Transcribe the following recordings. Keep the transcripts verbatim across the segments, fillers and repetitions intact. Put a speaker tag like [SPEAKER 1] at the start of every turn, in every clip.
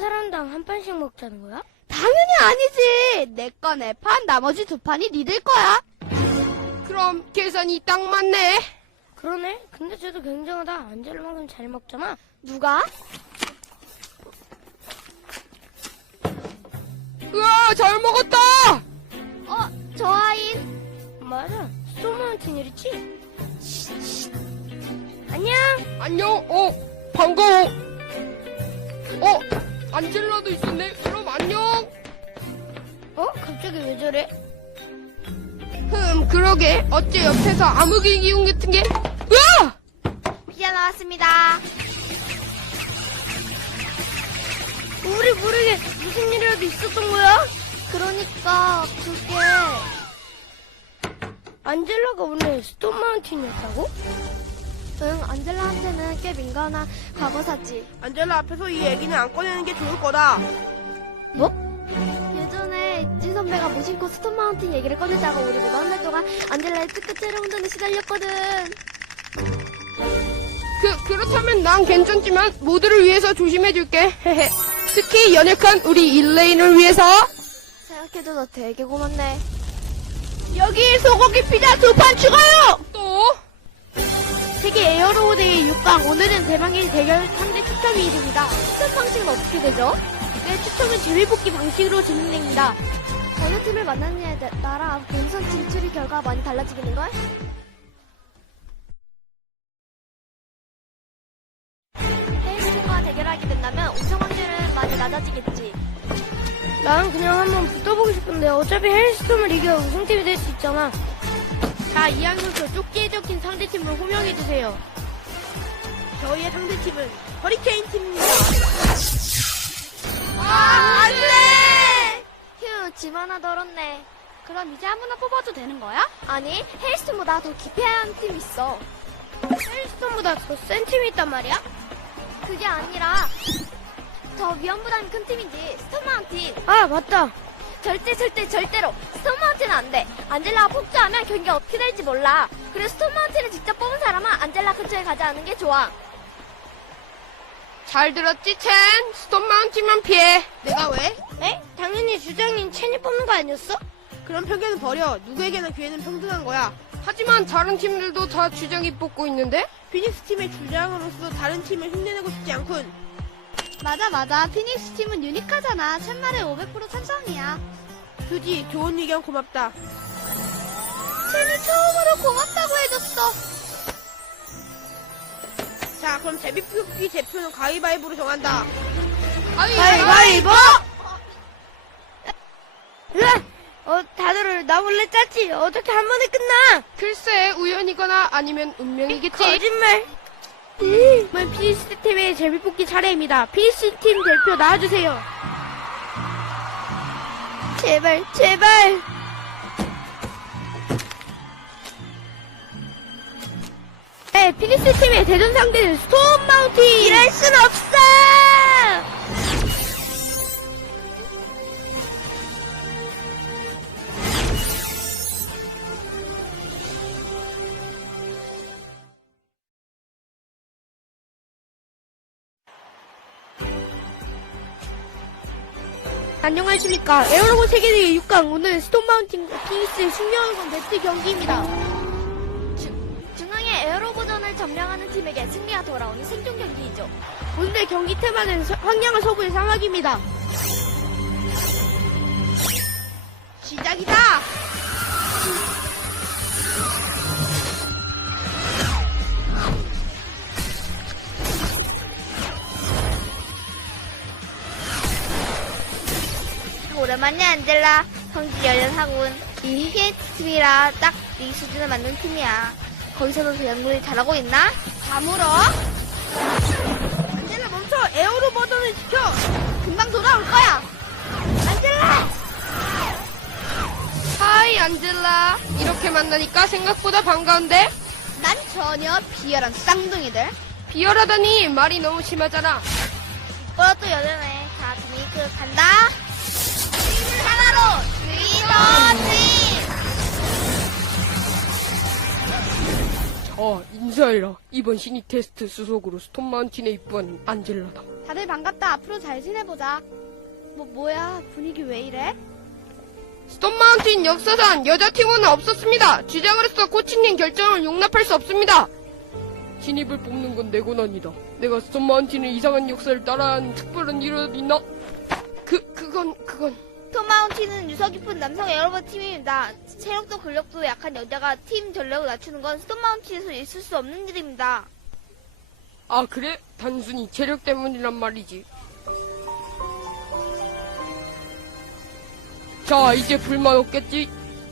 [SPEAKER 1] 사람당 한 판씩 먹자는 거야?
[SPEAKER 2] 당연히 아니지. 내 거 네 판, 나머지 두 판이 니들 거야.
[SPEAKER 3] 그럼 계산이 딱 맞네.
[SPEAKER 1] 그러네. 근데 쟤도 굉장하다. 안젤라만큼 잘 먹잖아.
[SPEAKER 2] 누가?
[SPEAKER 3] 우와, 잘 먹었다.
[SPEAKER 2] 어, 저 아인.
[SPEAKER 1] 맞아. 스톰마운틴 이랬지? 안녕.
[SPEAKER 3] 안녕. 어, 반가워. 어, 안젤라도 있었네. 그럼 안녕.
[SPEAKER 1] 어? 갑자기 왜 저래?
[SPEAKER 3] 흠, 그러게. 어째 옆에서 암흑의 기운 같은 게. 으아!
[SPEAKER 2] 피자 나왔습니다.
[SPEAKER 1] 우리 모르게 무슨 일이라도 있었던 거야?
[SPEAKER 2] 그러니까 그게
[SPEAKER 1] 안젤라가 오늘 스톰마운틴이었다고?
[SPEAKER 2] 응, 안젤라한테는 꽤 민감한 과거사지.
[SPEAKER 4] 안젤라 앞에서 이 얘기는 안 꺼내는 게 좋을 거다.
[SPEAKER 1] 뭐?
[SPEAKER 2] 예전에 진 선배가 무심코 스톤 마운틴 얘기를 꺼내다가 우리 모두 한 달 동안 안젤라의 뜨끝째려 혼돈에 시달렸거든.
[SPEAKER 3] 그, 그렇다면 난 괜찮지만 모두를 위해서 조심해줄게. 헤헤. 특히 연약한 우리 일레인을 위해서.
[SPEAKER 2] 생각해도 너 되게 고맙네.
[SPEAKER 4] 여기 소고기 피자 두 판 추가요!
[SPEAKER 3] 또?
[SPEAKER 2] 세계 에어로우 대회 육 강. 오늘은 대망의 대결 상대 추첨이 이릅니다. 추첨 방식은 어떻게 되죠? 네, 추첨은 제비뽑기 방식으로 진행됩니다. 어느 팀을 만나느냐에 따라 본선 진출의 결과가 많이 달라지겠는걸? 헤이스팀과 대결하게 된다면 우승 확률은 많이 낮아지겠지.
[SPEAKER 1] 난 그냥 한번 붙어보고 싶은데 어차피 헬스톰을 이겨 우승팀이 될 수 있잖아.
[SPEAKER 2] 자, 이한 선수 쪽지에 적힌 상대팀을 호명해주세요.
[SPEAKER 4] 저희의 상대팀은 허리케인 팀입니다.
[SPEAKER 2] 아, 안 돼! 휴, 짐 하나 덜었네. 그럼 이제 아무나 뽑아도 되는 거야? 아니, 헬스톤보다 더 기피한 팀 있어.
[SPEAKER 1] 헬스톰보다 더 센 팀이 있단 말이야?
[SPEAKER 2] 그게 아니라 더 위험부담이 큰 팀이지. 스톤마운틴.
[SPEAKER 1] 아, 맞다.
[SPEAKER 2] 절대 절대 절대로 스톤마운틴은 안 돼. 안젤라가 폭주하면 경기가 어떻게 될지 몰라. 그래서 스톤마운틴을 직접 뽑은 사람은 안젤라 근처에 가지 않는 게 좋아.
[SPEAKER 3] 잘 들었지, 첸? 스톤 마운틴만 피해.
[SPEAKER 4] 내가 왜?
[SPEAKER 1] 에? 당연히 주장인 첸이 뽑는 거 아니었어?
[SPEAKER 4] 그런 편견은 버려. 누구에게나 기회는 평등한 거야.
[SPEAKER 3] 하지만 다른 팀들도 다 주장이 뽑고 있는데?
[SPEAKER 4] 피닉스 팀의 주장으로서 다른 팀을 흉내내고 싶지 않군.
[SPEAKER 2] 맞아 맞아. 피닉스 팀은 유니크하잖아. 첸말에 오백 퍼센트 찬성이야.
[SPEAKER 4] 휴지, 좋은 의견 고맙다.
[SPEAKER 2] 첸이 처음으로 고맙다고 해줬어.
[SPEAKER 4] 자, 그럼 제비뽑기 대표는 가위바위보로 정한다.
[SPEAKER 3] 가위바위보!
[SPEAKER 1] 으아! 어, 다들 나 몰래 짰지? 어떻게 한 번에 끝나?
[SPEAKER 3] 글쎄, 우연이거나 아니면 운명이겠지.
[SPEAKER 1] 거짓말. 이번 피니스 팀의 제비뽑기 차례입니다. 피니스 팀 대표 나와주세요. 제발, 제발. 네, 피니스 팀의 대전 상대는 스톰 마운틴. 이럴 순 없어. 안녕하십니까. 에어로봇 세계대회 육 강 오늘 스톤 마운틴과 피니스의 숙명왕전 배틀 경기입니다.
[SPEAKER 2] 중앙의 에어로보전을 점령하는 팀에게 승리가 돌아오는 생존 경기이죠.
[SPEAKER 1] 오늘 경기 테마는 서- 황량한 서부의 사막입니다.
[SPEAKER 4] 시작이다!
[SPEAKER 2] 오랜만이야 안젤라. 성질 여전하군. 이 피에이치팀이라 딱 네 수준에 맞는 팀이야. 거기서도 대장군이 잘하고 있나? 다물어.
[SPEAKER 4] 안젤라 멈춰! 에어로 버전을 지켜! 금방 돌아올 거야!
[SPEAKER 2] 안젤라!
[SPEAKER 3] 하이, 안젤라. 이렇게 만나니까 생각보다 반가운데?
[SPEAKER 2] 난 전혀 비열한 쌍둥이들.
[SPEAKER 3] 비열하다니 말이 너무 심하잖아.
[SPEAKER 2] 이뻐도 여전해. 자, 드니크 간다. 하나로 스위더지.
[SPEAKER 3] 저 인사 감사해라. 이번 신입 테스트 수속으로 스톤 마운틴에 입부한 안젤라다.
[SPEAKER 2] 다들 반갑다. 앞으로 잘 지내보자. 뭐, 뭐야. 분위기 왜 이래?
[SPEAKER 3] 스톤 마운틴 역사상 여자 팀원은 없었습니다. 주장으로서 코치님 결정을 용납할 수 없습니다. 신입을 뽑는 건 내 권한이다. 내가 스톤 마운틴의 이상한 역사를 따라한 특별한 일은 있나? 그, 그건, 그건.
[SPEAKER 4] 스톤 마운틴은 유서 깊은 남성 에어로봇 팀입니다. 체력도 근력도 약한 여자가 팀 전력을 낮추는 건 스톤 마운틴에서 있을 수 없는 일입니다.
[SPEAKER 3] 아, 그래? 단순히 체력 때문이란 말이지. 자, 이제 불만 없겠지?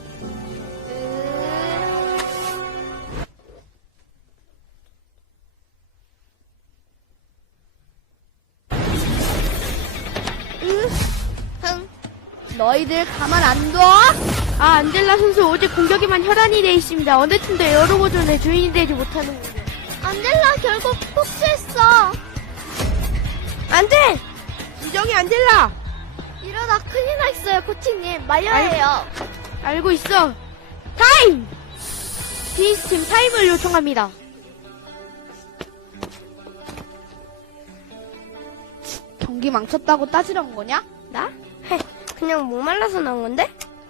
[SPEAKER 4] 흥.
[SPEAKER 2] 너희들 가만 안 둬?
[SPEAKER 1] 아, 안젤라 선수 오직 공격에만 혈안이 돼 있습니다. 어느 팀도 에어로보존의 주인이 되지 못하는군요.
[SPEAKER 2] 안젤라 결국 폭주했어.
[SPEAKER 1] 안 돼!
[SPEAKER 3] 진정이 안젤라!
[SPEAKER 2] 이러다 큰일 나 있어요, 코치님. 말려야 해요.
[SPEAKER 1] 알고 있어. 타임! 피니스팀 타임을 요청합니다.
[SPEAKER 2] 경기 망쳤다고 따지려는 거냐?
[SPEAKER 1] 나? 헤, 그냥 목말라서 나온 건데?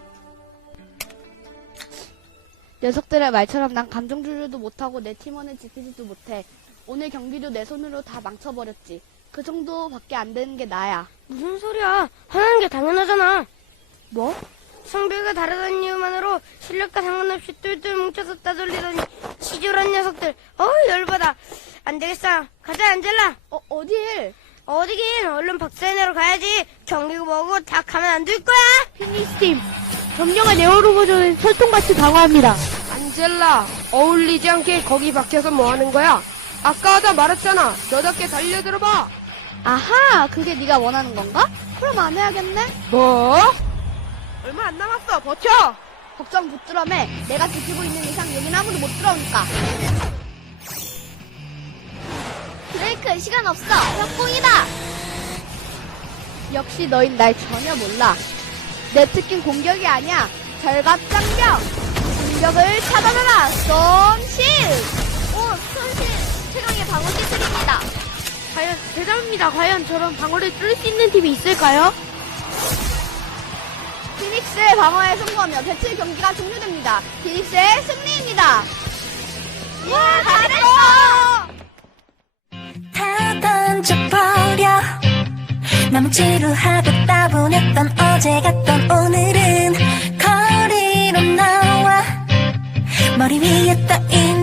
[SPEAKER 2] 녀석들의 말처럼 난 감정 조절도 못하고 내 팀원을 지키지도 못해. 오늘 경기도 내 손으로 다 망쳐버렸지. 그 정도밖에 안 되는 게 나야.
[SPEAKER 1] 무슨 소리야. 화나는 게 당연하잖아. 뭐? 성별가 다르다는 이유만으로 실력과 상관없이 똘똘 뭉쳐서 따돌리더니 시졸한 녀석들. 어우, 열받아. 안 되겠어. 가자, 안젤라.
[SPEAKER 2] 어, 어딜?
[SPEAKER 1] 어디긴 얼른 박사인으로 가야지. 경기고 뭐고 다 가면 안 될 거야. 피니스팀 점령한 에어로버전은 철통같이 방어합니다.
[SPEAKER 3] 안젤라, 어울리지 않게 거기 박혀서 뭐 하는 거야? 아까 하다 말했잖아. 너답게 달려들어봐.
[SPEAKER 2] 아하, 그게 네가 원하는 건가? 그럼 안 해야겠네?
[SPEAKER 3] 뭐? 얼마 안 남았어. 버텨.
[SPEAKER 2] 걱정 붙들어매. 내가 지키고 있는 이상 여긴 아무도 못 들어오니까.
[SPEAKER 4] 브레이크 시간 없어. 협공이다.
[SPEAKER 2] 역시 너흰 날 전혀 몰라. 내 특기는 공격이 아니야. 절갑장경. 공격을 차단하라. 쏨실.
[SPEAKER 4] 오, 손실. 최강의 방어 기술입니다.
[SPEAKER 1] 과연 대단합니다. 과연 저런 방어를 뚫을 수 있는 팀이 있을까요?
[SPEAKER 2] 피닉스의 방어에 성공하며 배틀 경기가 종료됩니다. 피닉스의 승리입니다.
[SPEAKER 4] 와, 잘했어.
[SPEAKER 5] 다 던져버려 너무 지루하고 따분했던 어제 같던 오늘은 거리로 나와 머리 위에 떠있는